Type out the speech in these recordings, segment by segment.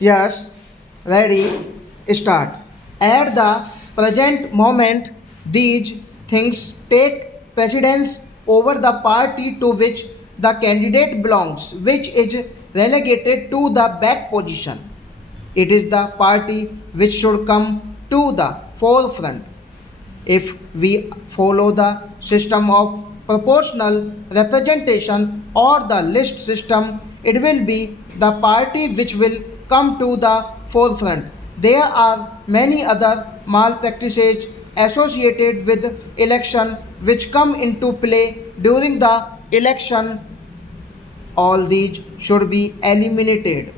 Yes, ready, start. At the present moment, these things take precedence over the party to which the candidate belongs, which is relegated to the back position. It is the party which should come to the forefront. If we follow the system of proportional representation or the list system, it will be the party which will come to the forefront. There are many other malpractices associated with election which come into play during the election. All these should be eliminated.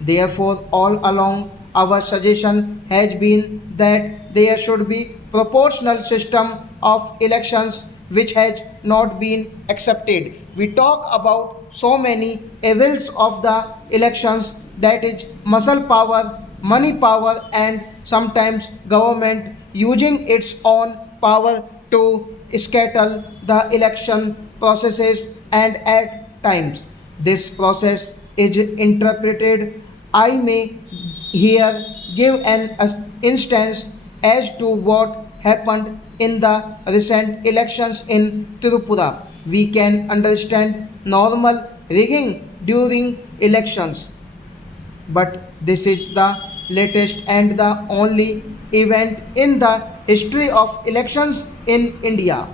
Therefore, all along our suggestion has been that there should be proportional system of elections which has not been accepted. We talk about so many evils of the elections, that is muscle power, money power, and sometimes government using its own power to scuttle the election processes, and at times this process is interpreted. I may here give an instance as to what happened in the recent elections in Tripura. We can understand normal rigging during elections, but this is the latest and the only event in the history of elections in India.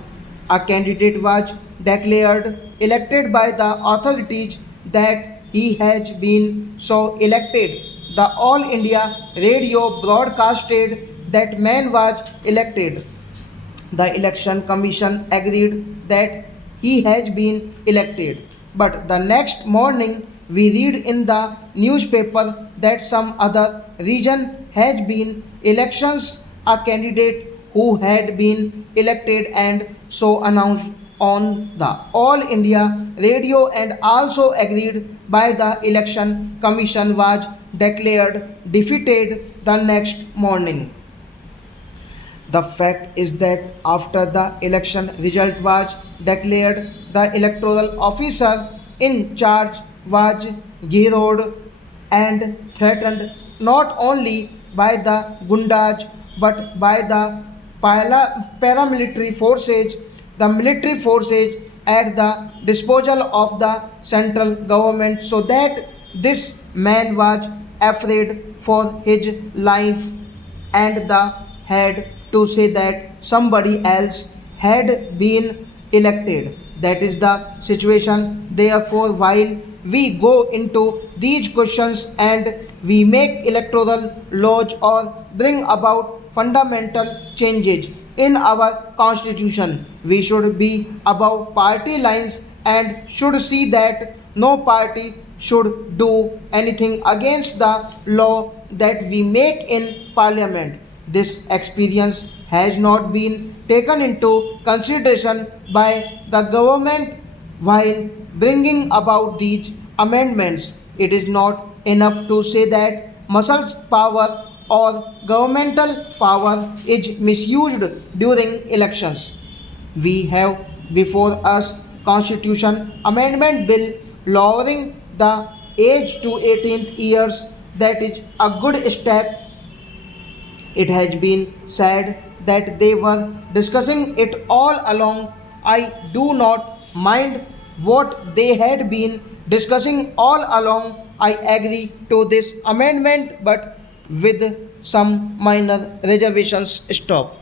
A candidate was declared elected by the authorities that he has been so elected. The All India radio broadcasted that man was elected. The election commission agreed that he has been elected. But the next morning, we read in the newspaper that some other region has been elections a candidate who had been elected and so announced on the All India radio, and also agreed by the election commission, was declared defeated the next morning. The fact is that after the election result was declared, the electoral officer in charge was guerroed and threatened not only by the gundas but by the paramilitary forces, the military forces at the disposal of the central government, so that this man was afraid for his life and the had to say that somebody else had been elected. That is the situation. Therefore, while we go into these questions and we make electoral laws or bring about fundamental changes in our constitution, we should be above party lines and should see that no party should do anything against the law that we make in parliament. This experience has not been taken into consideration by the government while bringing about these amendments. It is not enough to say that muscle power or governmental power is misused during elections. We have before us Constitution Amendment Bill lowering the age to 18 years. That is a good step. It has been said that they were discussing it all along. I do not mind what they had been discussing all along. I agree to this amendment, but with some minor reservations. Stop.